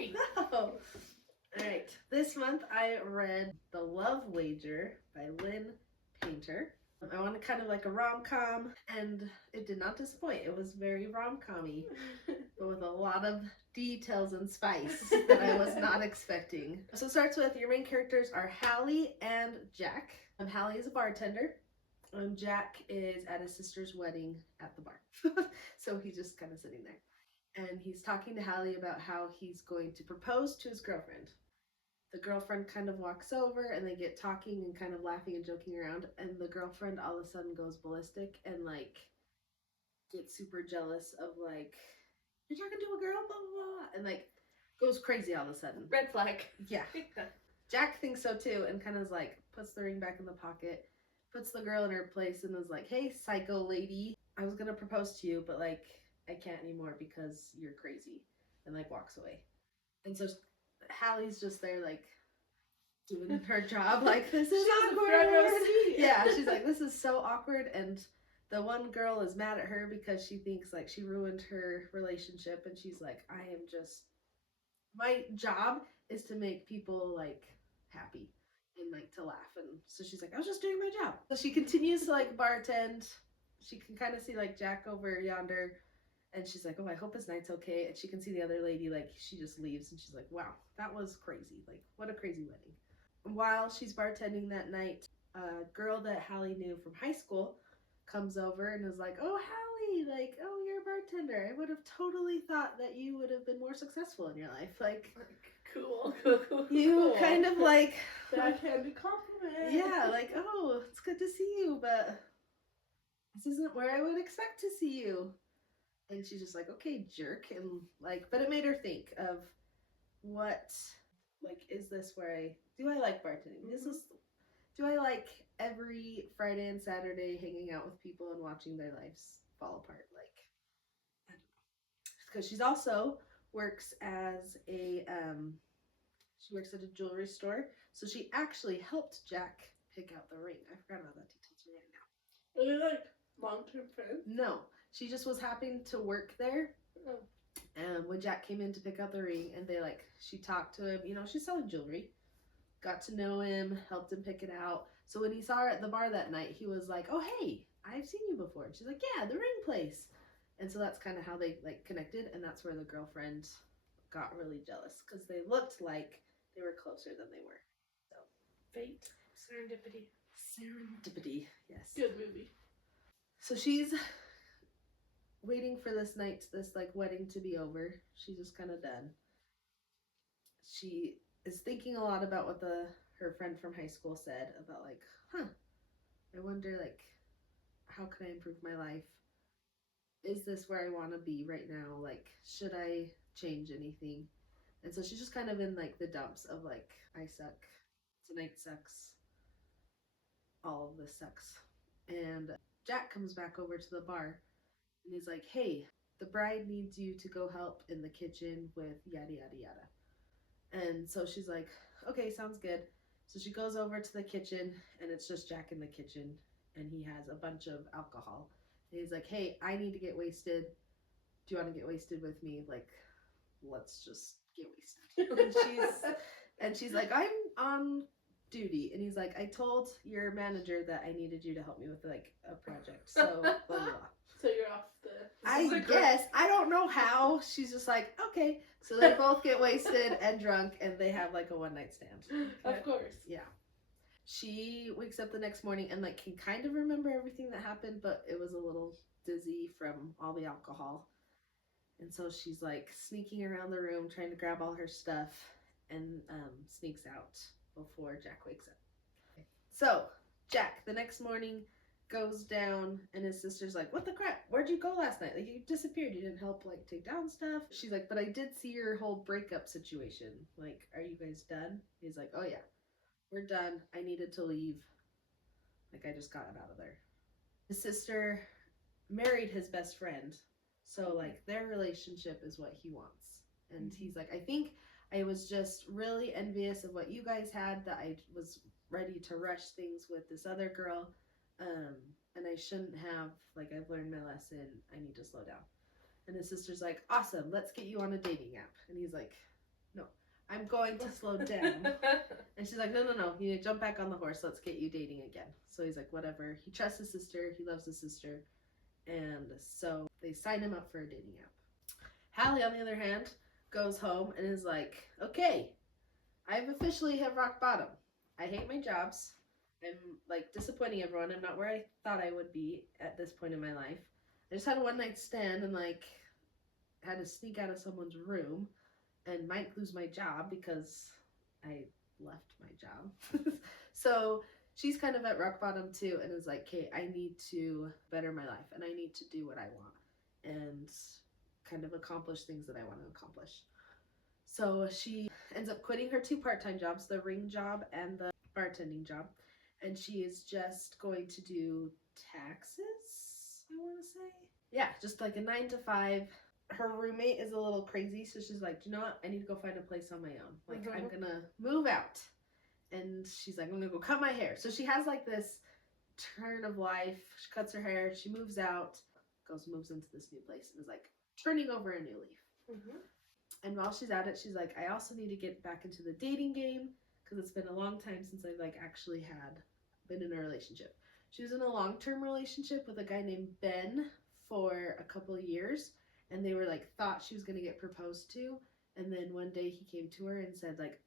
story. Oh. All right. This month I read The Love Wager by Lynn Painter. I wanted kind of like a rom-com, and it did not disappoint. It was very rom-com-y, but with a lot of details and spice that I was not expecting. So it starts with your main characters are Hallie and Jack. Hallie is a bartender. Jack is at his sister's wedding at the bar. So he's just kind of sitting there. And he's talking to Hallie about how he's going to propose to his girlfriend. The girlfriend kind of walks over and they get talking and kind of laughing and joking around. And the girlfriend all of a sudden goes ballistic and like gets super jealous of like, you're talking to a girl, blah, blah, blah. And like goes crazy all of a sudden. Red flag. Yeah. Jack thinks so too and kind of is like puts the ring back in the pocket, puts the girl in her place and is like, hey, psycho lady, I was going to propose to you, but like I can't anymore because you're crazy. And like walks away. And so Hallie's just there like doing her job like this is awkward. Yeah, she's like this is so awkward, and the one girl is mad at her because she thinks like she ruined her relationship, and she's like, I am just, my job is to make people like happy and like to laugh, and so she's like I was just doing my job. So she continues to like bartend. She can kind of see like Jack over yonder. And she's like, oh, I hope his night's okay. And she can see the other lady, like, she just leaves. And she's like, wow, that was crazy. Like, what a crazy wedding. While she's bartending that night, a girl that Hallie knew from high school comes over and is like, oh, Hallie, like, oh, you're a bartender. I would have totally thought that you would have been more successful in your life. Like, cool. You kind of like... Backhanded compliment. Yeah, like, oh, it's good to see you, but this isn't where I would expect to see you. And she's just like, okay, jerk. And like, but it made her think of what, like, is this where do I like bartending? Mm-hmm. Do I like every Friday and Saturday hanging out with people and watching their lives fall apart? Like, I don't know. Because she's also works as she works at a jewelry store. So she actually helped Jack pick out the ring. I forgot about that detail right now. Are they like long-term friends? No. She just was happy to work there. Oh. When Jack came in to pick out the ring, and she talked to him. You know, she's selling jewelry. Got to know him, helped him pick it out. So when he saw her at the bar that night, he was like, oh, hey, I've seen you before. And she's like, yeah, the ring place. And so that's kind of how they like connected. And that's where the girlfriend got really jealous because they looked like they were closer than they were. So fate, serendipity. Serendipity, yes. Good movie. So she's waiting for this like wedding to be over. She's just kind of done. She is thinking a lot about what her friend from high school said about like, I wonder like, how can I improve my life? Is this where I want to be right now? Like, should I change anything? And so she's just kind of in like the dumps of like, I suck, tonight sucks, all of this sucks. And Jack comes back over to the bar. And he's like, hey, the bride needs you to go help in the kitchen with yada, yada, yada. And so she's like, okay, sounds good. So she goes over to the kitchen, and it's just Jack in the kitchen, and he has a bunch of alcohol. And he's like, hey, I need to get wasted. Do you want to get wasted with me? Like, let's just get wasted. And she's like, I'm on duty. And he's like, I told your manager that I needed you to help me with like a project. So blah, blah, blah. So you're off the... I guess. I don't know how. She's just like, okay. So they both get wasted and drunk, and they have like a one-night stand. Of course. Yeah. She wakes up the next morning and like can kind of remember everything that happened, but it was a little dizzy from all the alcohol. And so she's like sneaking around the room trying to grab all her stuff and sneaks out before Jack wakes up. So Jack, the next morning, goes down, and his sister's like, what the crap? Where'd you go last night? Like, you disappeared. You didn't help like take down stuff. She's like, but I did see your whole breakup situation. Like, are you guys done? He's like, oh yeah, we're done. I needed to leave. Like, I just got out of there. His sister married his best friend, so like their relationship is what he wants. And he's like, I think I was just really envious of what you guys had, that I was ready to rush things with this other girl. And I shouldn't have, like, I've learned my lesson. I need to slow down. And his sister's like, awesome, let's get you on a dating app. And he's like, no, I'm going to slow down. And she's like, no, you need to jump back on the horse. Let's get you dating again. So he's like, whatever. He trusts his sister. He loves his sister. And so they sign him up for a dating app. Hallie, on the other hand, goes home and is like, okay, I've officially hit rock bottom. I hate my jobs. I'm like disappointing everyone. I'm not where I thought I would be at this point in my life. I just had a one night stand and like had to sneak out of someone's room and might lose my job because I left my job. So she's kind of at rock bottom too and is like, okay, I need to better my life and I need to do what I want and kind of accomplish things that I want to accomplish. So she ends up quitting her 2 part-time jobs, the ring job and the bartending job, and she is just going to do taxes, I want to say. Yeah, just like a 9 to 5. Her roommate is a little crazy, so she's like, you know what? I need to go find a place on my own. Like, I'm gonna move out. And she's like, I'm gonna go cut my hair. So she has like this turn of life. She cuts her hair, she moves out, moves into this new place, and is like turning over a new leaf. And while she's at it, she's like, I also need to get back into the dating game because it's been a long time since I've like actually been in a relationship. She was in a long-term relationship with a guy named Ben for a couple of years, and they were like thought she was gonna get proposed to, and then one day he came to her and said like,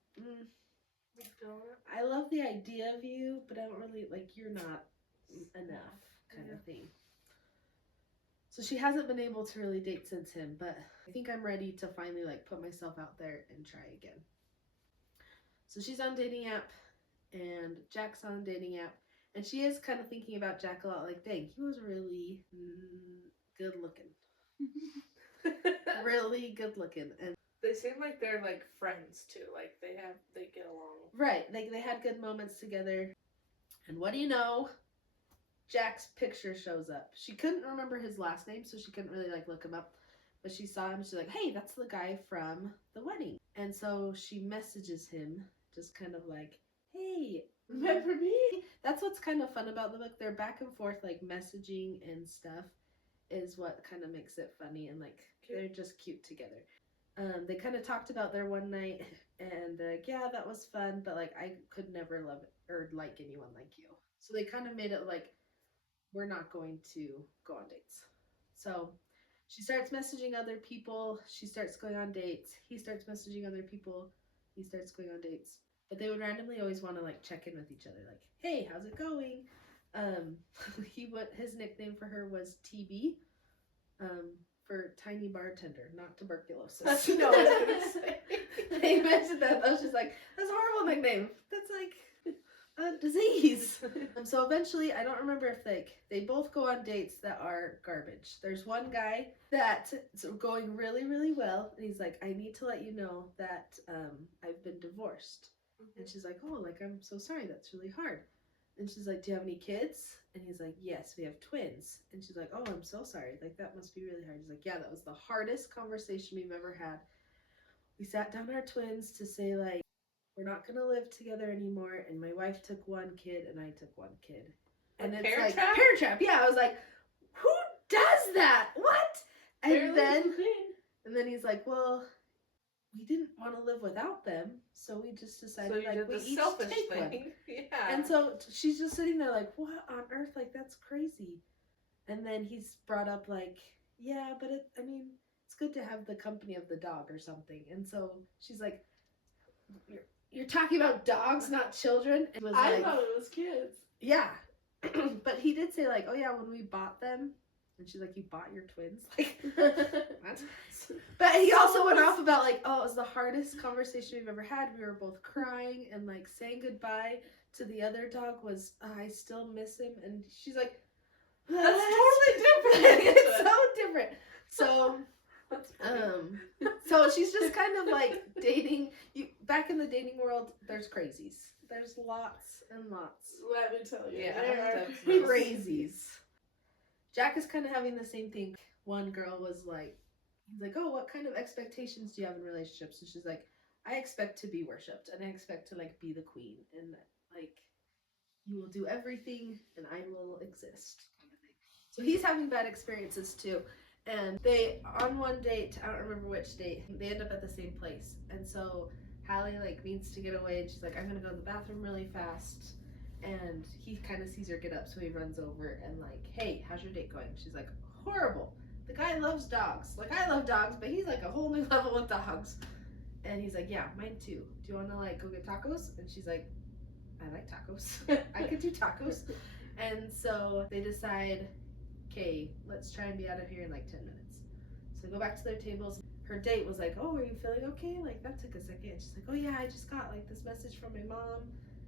I love the idea of you, but I don't really like you're not enough kind of thing. So she hasn't been able to really date since him, but I think I'm ready to finally like put myself out there and try again. So she's on dating app and Jack's on dating app, and she is kind of thinking about Jack a lot, like, dang, he was really good looking. Really good looking. And they seem like they're like friends too. Like they get along. Right. Like they had good moments together. And what do you know? Jack's picture shows up. She couldn't remember his last name, so she couldn't really like look him up. But she saw him, she's like, hey, that's the guy from the wedding. And so she messages him, just kind of like, hey, remember me? That's what's kind of fun about the book. They're back and forth like messaging and stuff is what kind of makes it funny, and like cute. They're just cute together. They kind of talked about their one night, and they're like, yeah, that was fun, but like I could never love or like anyone like you. So they kind of made it like, we're not going to go on dates. So she starts messaging other people. She starts going on dates. He starts messaging other people. He starts going on dates. But they would randomly always want to like check in with each other. Like, hey, how's it going? His nickname for her was TB, for tiny bartender, not tuberculosis. You know what I was gonna say. They mentioned that. I was just like, that's a horrible nickname. That's like a disease. So eventually, I don't remember if they both go on dates that are garbage. There's one guy that's going really, really well, and he's like, I need to let you know that I've been divorced. And she's like, oh, like, I'm so sorry. That's really hard. And she's like, do you have any kids? And he's like, yes, we have twins. And she's like, oh, I'm so sorry. Like, that must be really hard. He's like, yeah, that was the hardest conversation we've ever had. We sat down our twins to say, like, we're not going to live together anymore. And my wife took one kid and I took one kid. And it's like, Parent Trap. Yeah, I was like, who does that? What? And then he's like, well, we didn't want to live without them, so we just decided like we each take one. Yeah. And so she's just sitting there like, what on earth? Like, that's crazy. And then he's brought up like, yeah, but it's good to have the company of the dog or something. And so she's like, you're talking about dogs, not children. And I thought it was kids. Yeah. But he did say like, oh yeah, when we bought them. And she's like, you bought your twins? Like, what? But he also went off about like, oh, it was the hardest conversation we've ever had. We were both crying and like saying goodbye to the other dog was, I still miss him. And she's like, that's totally different. It's so different. So, so she's just kind of like dating. Back in the dating world, there's crazies. There's lots and lots. Let me tell you. Yeah, there are crazies. Jack is kind of having the same thing. One girl was like, he's like, oh, what kind of expectations do you have in relationships? And she's like, I expect to be worshipped and I expect to like be the queen and like you will do everything and I will exist kind of thing. So he's having bad experiences too. And they, on one date, I don't remember which date, they end up at the same place. And so Hallie like needs to get away, and she's like, I'm gonna go to the bathroom really fast. And he kind of sees her get up, so he runs over and like, hey, how's your date going? She's like, horrible. The guy loves dogs. Like, I love dogs, but he's like a whole new level with dogs. And he's like, yeah, mine too. Do you want to like go get tacos? And she's like, I like tacos. I could do tacos. And so they decide, okay, let's try and be out of here in like 10 minutes. So they go back to their tables. Her date was like, oh, are you feeling okay? Like, that took a second. And she's like, oh yeah, I just got like this message from my mom.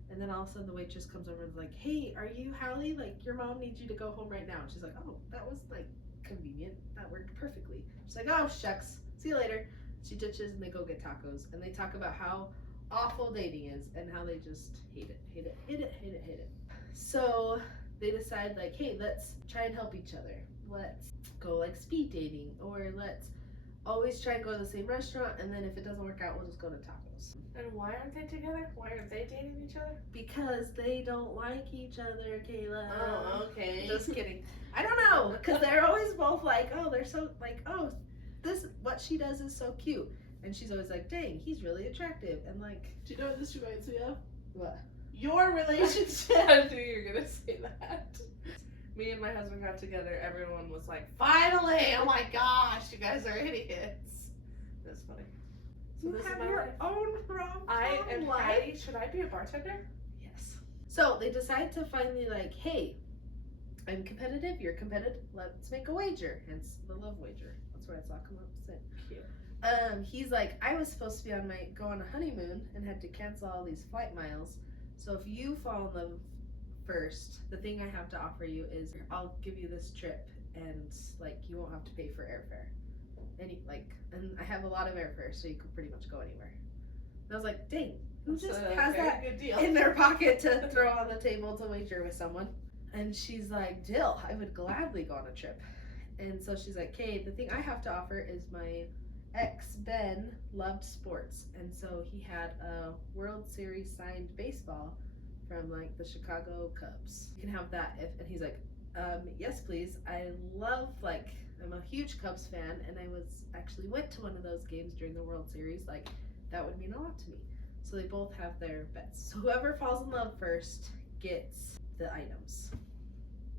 And then all of a sudden the waitress comes over and is like, hey, are you Hallie? Like, your mom needs you to go home right now. And she's like, oh, that was like convenient. That worked perfectly. She's like, oh, shucks. See you later. She ditches and they go get tacos. And they talk about how awful dating is and how they just hate it, hate it, hate it, hate it, hate it. So they decide like, hey, let's try and help each other. Let's go like speed dating, or let's always try and go to the same restaurant, and then if it doesn't work out, we'll just go to tacos. And why aren't they together? Why aren't they dating each other? Because they don't like each other, Kayla. Oh, okay. Just kidding. I don't know, because they're always both like, oh, they're so like, oh, this, what she does is so cute. And she's always like, dang, he's really attractive. And like, Do you know what this reminds me of? what? Your relationship. I knew you were gonna say that. Me and my husband got together. Everyone was like, "Finally! Oh my gosh, you guys are idiots." That's funny. So You this is have my your life. own rom-com I am life. Patty. Should I be a bartender? Yes. So they decide to finally like, hey, I'm competitive, you're competitive, let's make a wager. Hence the love wager. That's where I saw come up with it. Cute. He's like, I was supposed to be on my go on a honeymoon and had to cancel all these flight miles. So if you fall in love first, the thing I have to offer you is I'll give you this trip and like you won't have to pay for airfare. And I have a lot of airfare, so you could pretty much go anywhere. And I was like, dang, who That's just a has very that good deal. in their pocket to throw on the table to wager with someone? And she's like, Dill, I would gladly go on a trip. And so she's like, okay, the thing I have to offer is my ex, Ben, loved sports. And so he had a World Series signed baseball from like the Chicago Cubs. You can have that if, and he's like, yes, please. I love, like, I'm a huge Cubs fan, and I actually went to one of those games during the World Series. Like, that would mean a lot to me. So they both have their bets. So whoever falls in love first gets the items.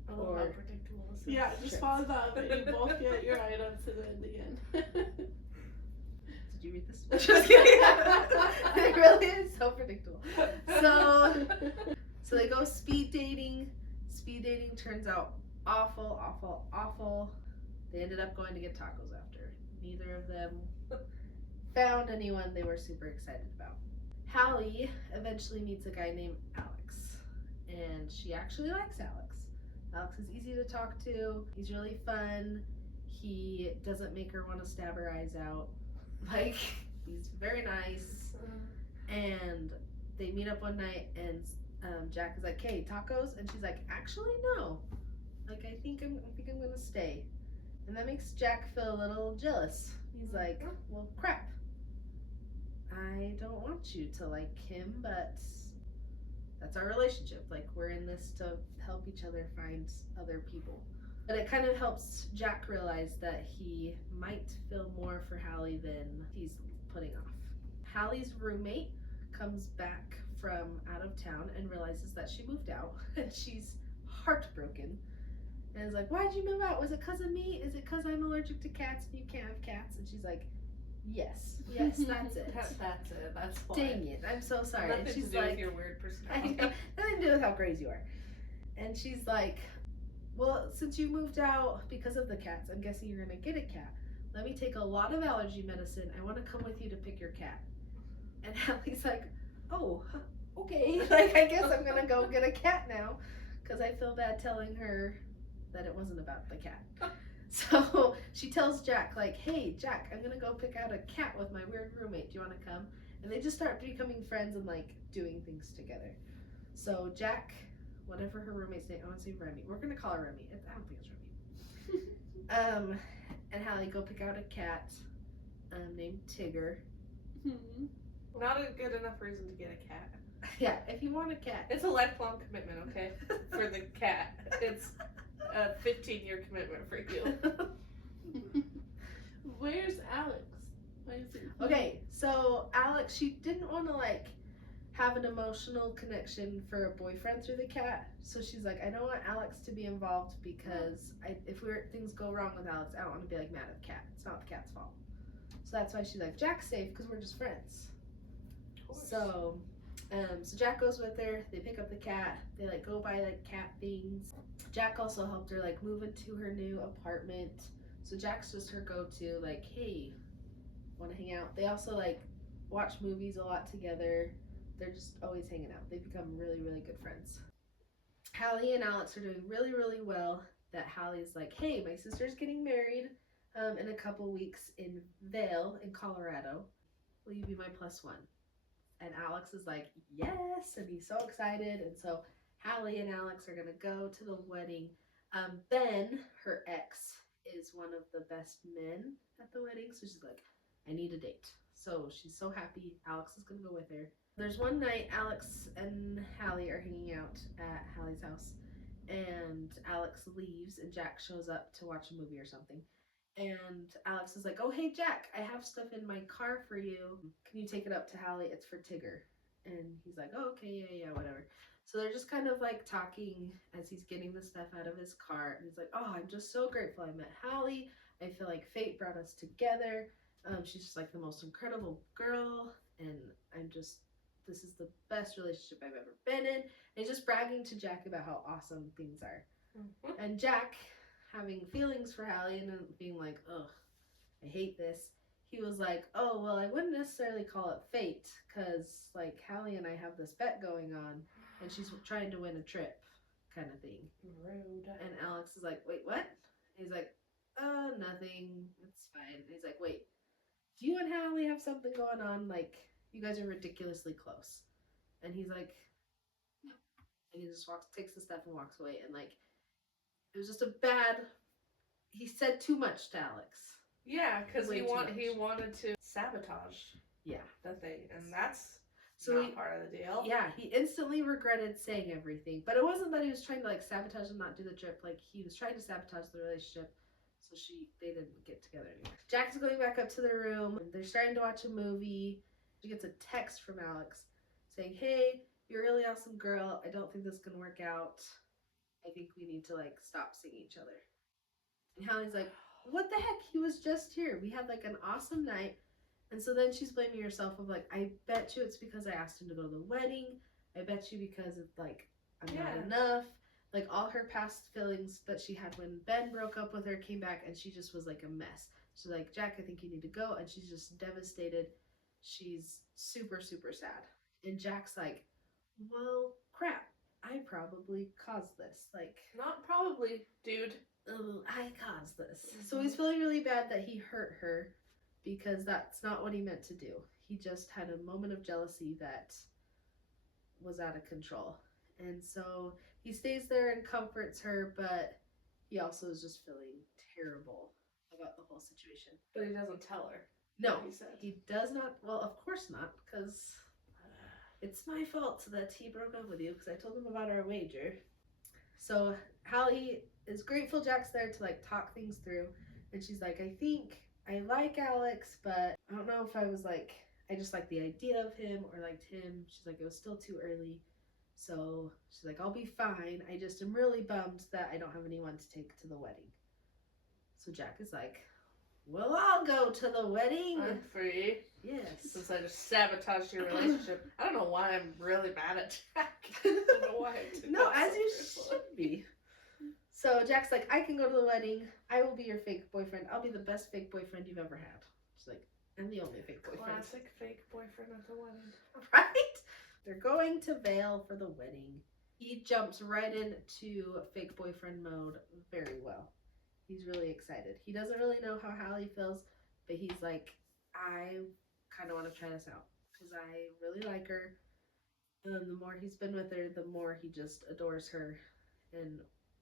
Oh, Or- how predictable this is. Yeah, just Sure. follow that, and you both get your items to the end again. Did you read this? Just kidding. It really is so predictable. So they go speed dating. Speed dating turns out awful, awful, awful. They ended up going to get tacos after. Neither of them found anyone they were super excited about. Hallie eventually meets a guy named Alex, and she actually likes Alex. Alex is easy to talk to. He's really fun. He doesn't make her want to stab her eyes out. Like, he's very nice. And they meet up one night, and Jack is like, "Hey, tacos?" And she's like, "Actually, no. Like, I think I'm gonna stay." And that makes Jack feel a little jealous. He's like, "Well, crap. I don't want you to like him, but that's our relationship. Like, we're in this to help each other find other people." But it kind of helps Jack realize that he might feel more for Hallie than he's putting off. Hallie's roommate comes back from out of town and realizes that she moved out, and she's heartbroken. And is like, "Why'd you move out? Was it because of me? Is it because I'm allergic to cats and you can't have cats?" And she's like, yes, that's it. That's it. That's why. Dang it, I'm so sorry. Nothing And she's to do like, with your weird I personality. know, nothing to do with how crazy you are. And she's like, "Well, since you moved out because of the cats, I'm guessing you're gonna get a cat. Let me take a lot of allergy medicine. I want to come with you to pick your cat." And Hallie's like, "Oh, okay. Like, I guess I'm gonna go get a cat now, because I feel bad telling her that it wasn't about the cat." So she tells Jack, like, "Hey, Jack, I'm gonna go pick out a cat with my weird roommate. Do you want to come?" And they just start becoming friends and like doing things together. So Jack, whatever her roommate's name, I want to say Remy. We're gonna call her Remy. I don't think it's Remy. And Hallie go pick out a cat named Tigger. Not a good enough reason to get a cat. Yeah, if you want a cat. It's a lifelong commitment, okay? For the cat. It's a 15-year commitment for you. Where's Alex? Why is he? Okay, so Alex, she didn't want to like have an emotional connection for a boyfriend through the cat. So she's like, I don't want Alex to be involved because if things go wrong with Alex, I don't want to be like mad at the cat. It's not the cat's fault. So that's why she's like, Jack's safe because we're just friends. So, so Jack goes with her. They pick up the cat. They like go buy like cat things. Jack also helped her like move into her new apartment. So Jack's just her go-to. Like, hey, want to hang out? They also like watch movies a lot together. They're just always hanging out. They become really, really good friends. Hallie and Alex are doing really, really well. That Hallie's like, hey, my sister's getting married in a couple weeks in Vail in Colorado. Will you be my plus one? And Alex is like, yes, and he's so excited. And so Hallie and Alex are gonna go to the wedding. Ben, her ex, is one of the best men at the wedding, so she's like, I need a date. So she's so happy. Alex is gonna go with her. There's one night Alex and Hallie are hanging out at Hallie's house, and Alex leaves, and Jack shows up to watch a movie or something. And Alex is like, oh, hey, Jack, I have stuff in my car for you. Can you take it up to Hallie? It's for Tigger. And he's like, oh, okay, yeah, whatever. So they're just kind of like talking as he's getting the stuff out of his car. And he's like, oh, I'm just so grateful I met Hallie. I feel like fate brought us together. She's just like the most incredible girl. And this is the best relationship I've ever been in. And he's just bragging to Jack about how awesome things are. Mm-hmm. And Jack, having feelings for Hallie and being like, ugh, I hate this, he was like, oh, well, I wouldn't necessarily call it fate because, like, Hallie and I have this bet going on and she's trying to win a trip kind of thing. Rude. And Alex is like, wait, what? And he's like, nothing. It's fine. And he's like, wait, do you and Hallie have something going on? Like, you guys are ridiculously close. And he's like, no. And he just takes the stuff and walks away. And, like, it was just he said too much to Alex. Yeah, because he wanted to sabotage the thing, and that's not part of the deal. Yeah, he instantly regretted saying everything. But it wasn't that he was trying to like sabotage and not do the trip. Like he was trying to sabotage the relationship so they didn't get together anymore. Jack's going back up to their room. They're starting to watch a movie. She gets a text from Alex saying, hey, you're a really awesome girl. I don't think this can work out. I think we need to like stop seeing each other. And Hallie's like, what the heck? He was just here. We had like an awesome night. And so then she's blaming herself of like, I bet you it's because I asked him to go to the wedding. I bet you because it's like, I'm not enough. Like all her past feelings that she had when Ben broke up with her came back and she just was like a mess. She's like, Jack, I think you need to go. And she's just devastated. She's super, super sad. And Jack's like, well, crap. I probably caused this. Like, not probably, dude. I caused this. Mm-hmm. So he's feeling really bad that he hurt her because that's not what he meant to do. He just had a moment of jealousy that was out of control. And so he stays there and comforts her, but he also is just feeling terrible about the whole situation. But he doesn't tell her. No, he does not. Well, of course not, because it's my fault that he broke up with you because I told him about our wager. So Hallie is grateful Jack's there to like talk things through. And she's like, I think I like Alex, but I don't know if I was like, I just like the idea of him or liked him. She's like, it was still too early. So she's like, I'll be fine. I just am really bummed that I don't have anyone to take to the wedding. So Jack is like, well, I'll go to the wedding. I'm free. Yes. Since I just sabotaged your relationship. I don't know why I'm really mad at Jack. I don't know why I did No, that as you should be. So Jack's like, I can go to the wedding. I will be your fake boyfriend. I'll be the best fake boyfriend you've ever had. She's like, I'm the only fake boyfriend. Classic fake boyfriend at the wedding. Right? They're going to Vail for the wedding. He jumps right into fake boyfriend mode very well. He's really excited. He doesn't really know how Hallie feels, but he's like, I kind of want to try this out because I really like her. And the more he's been with her, the more he just adores her and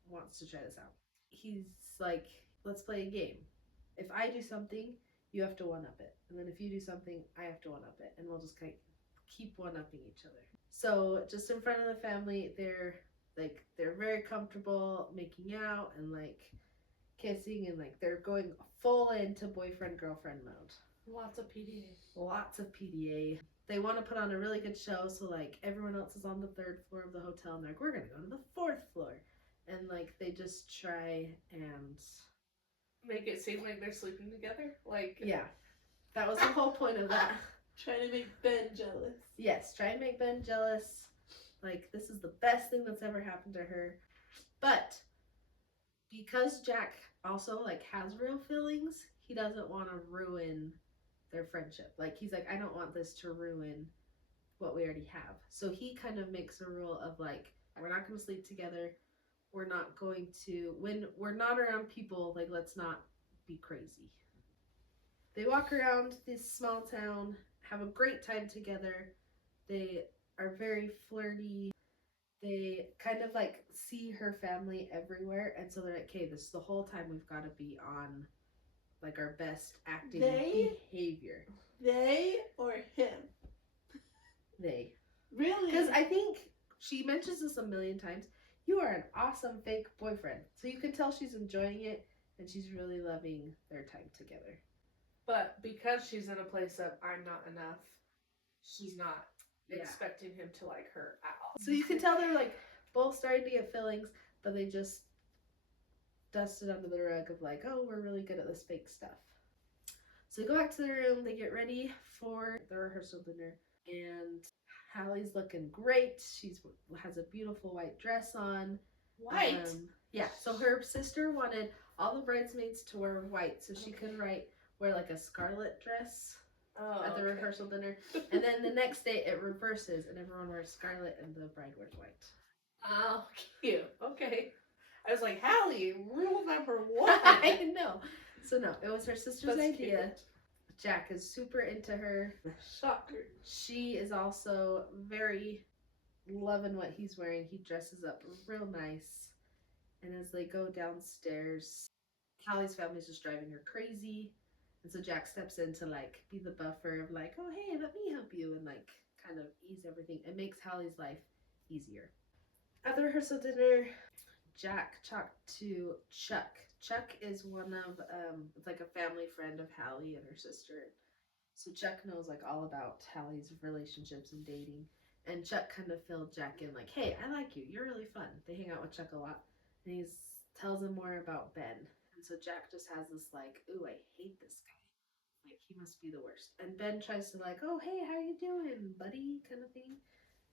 wants to try this out. He's like, let's play a game. If I do something, you have to one-up it. And then if you do something, I have to one-up it. And we'll just kind of keep one-upping each other. So just in front of the family, they're very comfortable making out and like kissing, and like they're going full into boyfriend girlfriend mode. Lots of PDA. Lots of PDA. They want to put on a really good show, so like everyone else is on the 3rd floor of the hotel, and they're like, we're gonna go to the 4th floor, and like they just try and Make it seem like they're sleeping together. Like, yeah, that was the whole point of that. Trying to make Ben jealous. Yes, try and make Ben jealous. Like, this is the best thing that's ever happened to her. But because Jack also like has real feelings, he doesn't want to ruin their friendship. Like, he's like, I don't want this to ruin what we already have. So he kind of makes a rule of like, we're not going to sleep together. We're not going to, when we're not around people, like, let's not be crazy. They walk around this small town, have a great time together. They are very flirty. They kind of like see her family everywhere, and so they're like, okay, this is the whole time we've got to be on like our best acting behavior. They or him? They. Really? Because I think she mentions this a million times. You are an awesome fake boyfriend. So you can tell she's enjoying it, and she's really loving their time together. But because she's in a place of I'm not enough, she's not expecting him to like her at all. So you can tell they're like both starting to get feelings, but they just dust it under the rug of like, oh, we're really good at this fake stuff. So they go back to the room, they get ready for the rehearsal dinner, and Hallie's looking great. She's has a beautiful white dress on. White? Yeah, so her sister wanted all the bridesmaids to wear white so she could wear like a scarlet dress at the rehearsal dinner. And then the next day it reverses and everyone wears scarlet and the bride wears white. Oh, cute. Okay. I was like, Hallie, rule number 1. I know. So no, it was her sister's That's idea. cute. Jack is super into her. Shocker. She is also very loving what he's wearing. He dresses up real nice. And as they go downstairs, Hallie's family's just driving her crazy. And so Jack steps in to like be the buffer of like, oh hey, let me help you, and like kind of ease everything. It makes Hallie's life easier. At the rehearsal dinner, Jack talked to Chuck. Chuck is one of it's like a family friend of Hallie and her sister. So Chuck knows like all about Hallie's relationships and dating. And Chuck kind of filled Jack in like, hey, I like you. You're really fun. They hang out with Chuck a lot. And he tells him more about Ben. And so Jack just has this like, ooh, I hate this guy. Like, he must be the worst. And Ben tries to like, oh, hey, how you doing, buddy, kind of thing.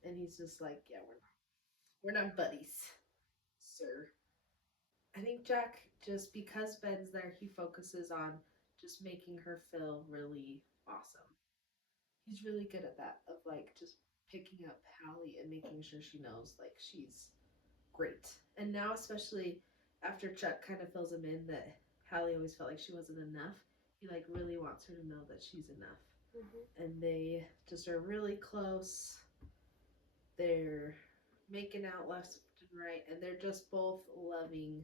And he's just like, yeah, we're not buddies, sir. I think Jack, just because Ben's there, he focuses on just making her feel really awesome. He's really good at that, of like just picking up Hallie and making sure she knows like she's great. And now, especially after Chuck kind of fills him in that Hallie always felt like she wasn't enough, he like really wants her to know that she's enough. Mm-hmm. And they just are really close. They're making out left and right, and they're just both loving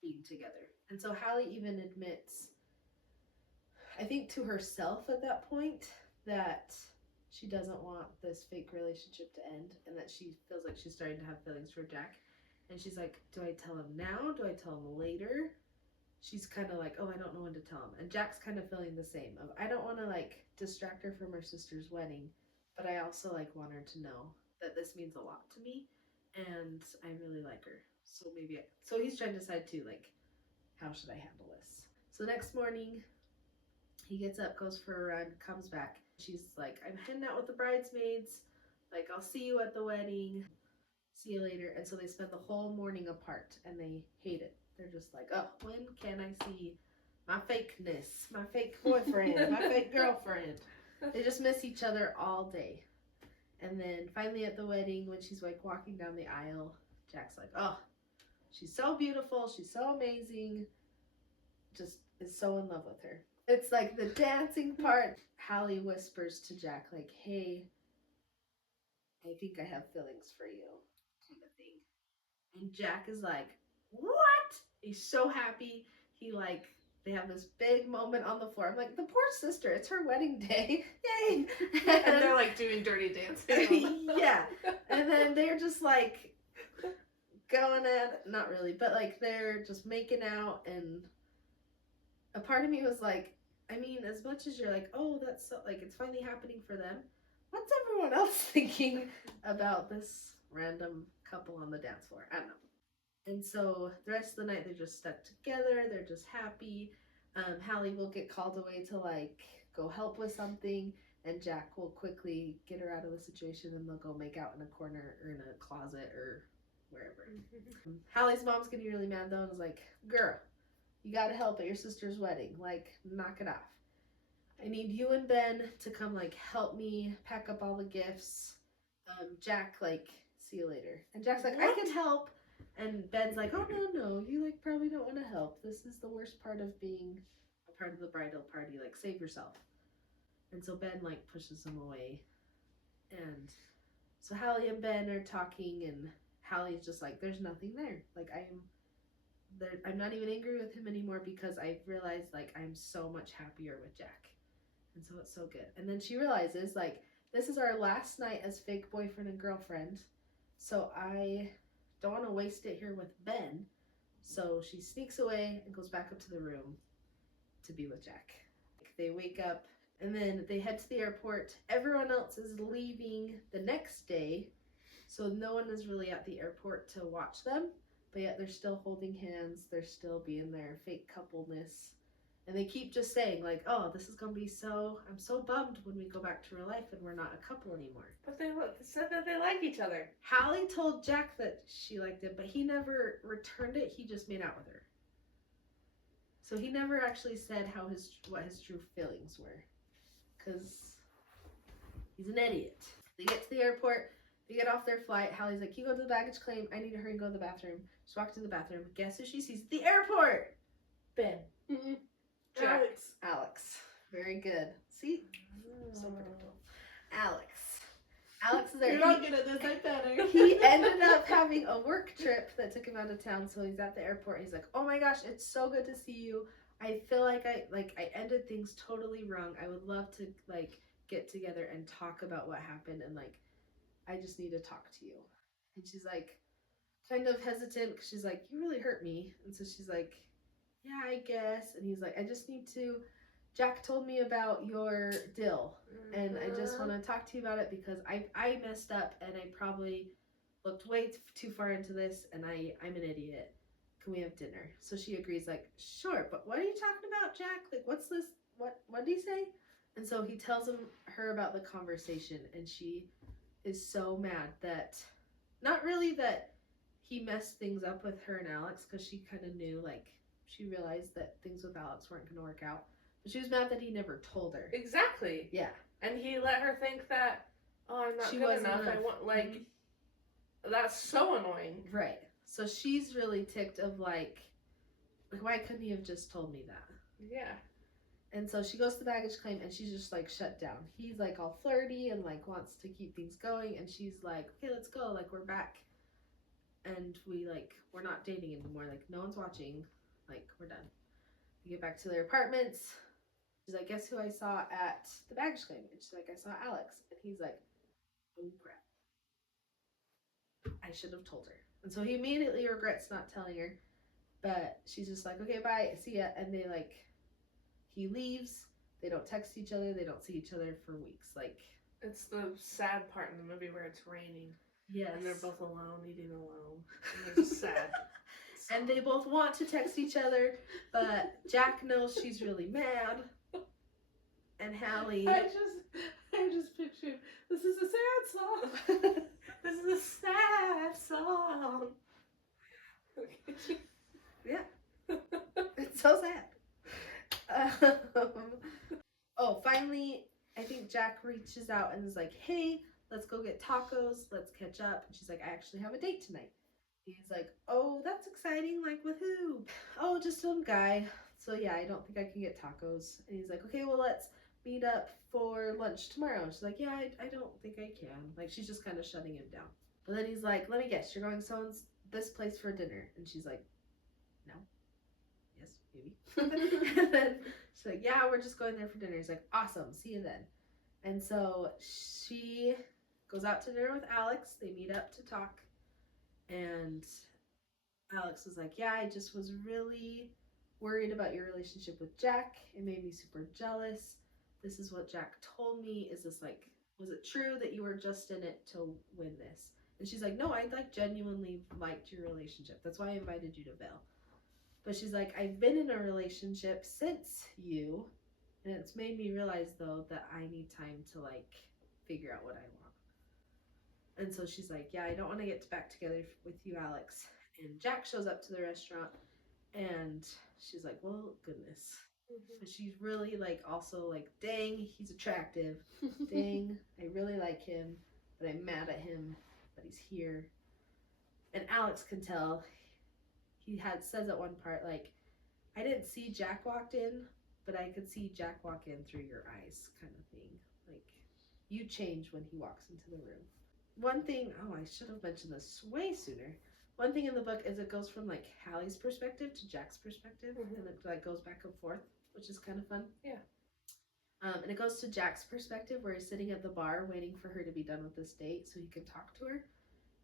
being together. And so Hallie even admits, I think to herself at that point, that she doesn't want this fake relationship to end, and that she feels like she's starting to have feelings for Jack. And she's like, do I tell him now? Do I tell him later? She's kind of like, oh, I don't know when to tell him. And Jack's kind of feeling the same of, I don't want to like distract her from her sister's wedding, but I also like want her to know that this means a lot to me and I really like her. So so he's trying to decide too, like, how should I handle this? So next morning, he gets up, goes for a run, comes back. She's like, I'm heading out with the bridesmaids. Like, I'll see you at the wedding. See you later. And so they spend the whole morning apart and they hate it. They're just like, oh, when can I see my fakeness, my fake boyfriend, my fake girlfriend? They just miss each other all day. And then finally at the wedding, when she's like walking down the aisle, Jack's like, oh, she's so beautiful. She's so amazing. Just is so in love with her. It's like the dancing part. Hallie whispers to Jack, like, hey, I think I have feelings for you, kind of thing. And Jack is like, what? He's so happy. They have this big moment on the floor. I'm like, the poor sister, it's her wedding day. Yay. And they're like doing dirty dancing. Yeah. And then they're just like going at, not really, but like they're just making out, and a part of me was like, I mean, as much as you're like, oh, that's so, like, it's finally happening for them, what's everyone else thinking about this random couple on the dance floor? I don't know. And so the rest of the night they're just stuck together, they're just happy. Hallie will get called away to like go help with something, and Jack will quickly get her out of the situation, and they'll go make out in a corner or in a closet or wherever. Hallie's mom's getting really mad though, and is like, girl, you gotta help at your sister's wedding. Like, knock it off. I need you and Ben to come, like, help me pack up all the gifts. Jack, like, see you later. And Jack's like, I can help. And Ben's like, oh, no, you, like, probably don't want to help. This is the worst part of being a part of the bridal party. Like, save yourself. And so Ben, like, pushes him away. And so Hallie and Ben are talking, and Hallie's just like, there's nothing there. Like, I'm not even angry with him anymore because I've realized, like, I'm so much happier with Jack. And so it's so good. And then she realizes, like, this is our last night as fake boyfriend and girlfriend. So I don't want to waste it here with Ben. So she sneaks away and goes back up to the room to be with Jack. They wake up and then they head to the airport. Everyone else is leaving the next day. So no one is really at the airport to watch them. But yet they're still holding hands. They're still being their fake coupleness. And they keep just saying, like, oh, this is going to be I'm so bummed when we go back to real life and we're not a couple anymore. But they said that they like each other. Hallie told Jack that she liked it, but he never returned it. He just made out with her. So he never actually said what his true feelings were. Because he's an idiot. They get to the airport. They get off their flight. Hallie's like, you go to the baggage claim. I need to hurry and go to the bathroom. She walks to the bathroom. Guess who she sees at the airport? Ben. Mm-hmm. Jack. Alex. Very good. See? So predictable. Alex is there. You're not good at this, I'm better. He ended up having a work trip that took him out of town, so he's at the airport. He's like, oh my gosh, it's so good to see you. I feel like I ended things totally wrong. I would love to, like, get together and talk about what happened, and, like, I just need to talk to you. And she's like, kind of hesitant, because she's like, you really hurt me. And so she's like, yeah, I guess. And he's like, I just need to, Jack told me about your deal, and I just want to talk to you about it because I messed up, and I probably looked way too far into this, and I'm an idiot. Can we have dinner? So she agrees, like, sure, but what are you talking about, Jack? Like, what's this? What did he say? And so he tells her about the conversation, and she is so mad that, not really that he messed things up with her and Alex, because she kind of knew, like, she realized that things with Alex weren't going to work out. But she was mad that he never told her. Exactly. Yeah. And he let her think that, oh, I'm not She good wasn't enough. enough. I want, like, that's so annoying. Right. So she's really ticked of, like, why couldn't he have just told me that? Yeah. And so she goes to the baggage claim, and she's just, like, shut down. He's, like, all flirty and, like, wants to keep things going. And she's like, okay, let's go. Like, we're back. And we're not dating anymore. Like, no one's watching. Like, we're done. We get back to their apartments. She's like, guess who I saw at the baggage claim? And she's like, I saw Alex. And he's like, oh, crap. I should have told her. And so he immediately regrets not telling her. But she's just like, okay, bye. See ya. And they, like, he leaves. They don't text each other. They don't see each other for weeks. Like, it's the sad part in the movie where it's raining. Yes. And they're both alone, eating alone. And they're just sad. And they both want to text each other, but Jack knows she's really mad. And Hallie... I just pictured, this is a sad song. This is a sad song. Yeah. It's so sad. Finally, I think Jack reaches out and is like, hey, let's go get tacos. Let's catch up. And she's like, I actually have a date tonight. He's like, oh, that's exciting. Like, with who? Oh, just some guy. So, yeah, I don't think I can get tacos. And he's like, okay, well, let's meet up for lunch tomorrow. And she's like, yeah, I don't think I can. Like, she's just kind of shutting him down. But then he's like, let me guess, you're going this place for dinner. And she's like, no. Yes, maybe. And then she's like, yeah, we're just going there for dinner. He's like, awesome. See you then. And so she goes out to dinner with Alex. They meet up to talk. And Alex was like, yeah, I just was really worried about your relationship with Jack. It made me super jealous. This is what Jack told me. Is this like, was it true that you were just in it to win this? And she's like, no, I like genuinely liked your relationship. That's why I invited you to Vail. But she's like, I've been in a relationship since you, and it's made me realize though that I need time to like figure out what I want. And so she's like, yeah, I don't want to get back together with you, Alex. And Jack shows up to the restaurant, and she's like, well, goodness. But she's really like also like, dang, he's attractive. Dang, I really like him, but I'm mad at him that he's here. And Alex can tell. He says at one part like, I didn't see Jack walked in, but I could see Jack walk in through your eyes, kind of thing. Like, you change when he walks into the room. One thing, oh, I should have mentioned this way sooner. One thing in the book is it goes from like Hallie's perspective to Jack's perspective, and it like goes back and forth, which is kind of fun. Yeah. And it goes to Jack's perspective where he's sitting at the bar waiting for her to be done with this date so he can talk to her.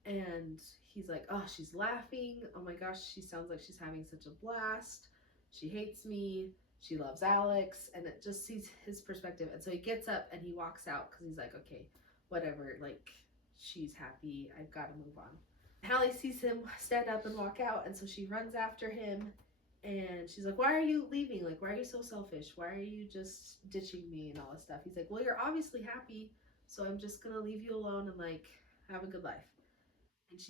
And he's like, oh, she's laughing. Oh my gosh, she sounds like she's having such a blast. She hates me. She loves Alex. And it just sees his perspective. And so he gets up and he walks out because he's like, okay, whatever. Like, she's happy. I've got to move on. Hallie sees him stand up and walk out. And so she runs after him. And she's like, why are you leaving? Like, why are you so selfish? Why are you just ditching me and all this stuff? He's like, well, you're obviously happy. So I'm just going to leave you alone and like have a good life. And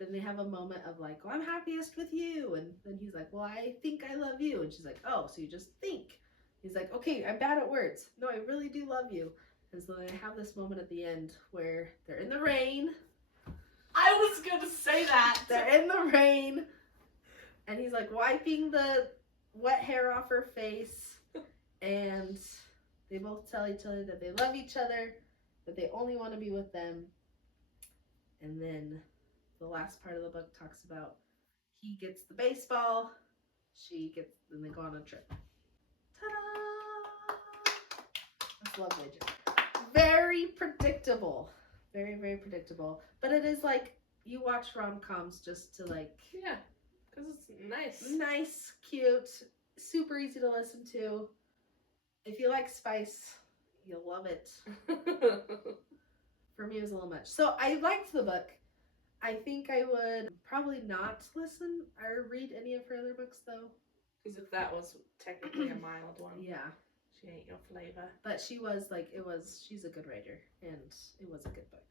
then they have a moment of like, well, I'm happiest with you. And then he's like, well, I think I love you. And she's like, oh, so you just think. He's like, okay, I'm bad at words. No, I really do love you. And so they have this moment at the end where they're in the rain. I was going to say that. They're in the rain. And he's like wiping the wet hair off her face. And they both tell each other that they love each other, that they only want to be with them. And then the last part of the book talks about he gets the baseball, then they go on a trip. Ta-da! That's lovely. Very predictable. Very, very predictable. But it is like, you watch rom-coms just to like... Yeah, because it's nice. Nice, cute, super easy to listen to. If you like spice, you'll love it. For me, it was a little much. So I liked the book. I think I would probably not listen or read any of her other books, though. Because if that was technically a mild one. Yeah. She ain't your flavor. But she's a good writer, and it was a good book.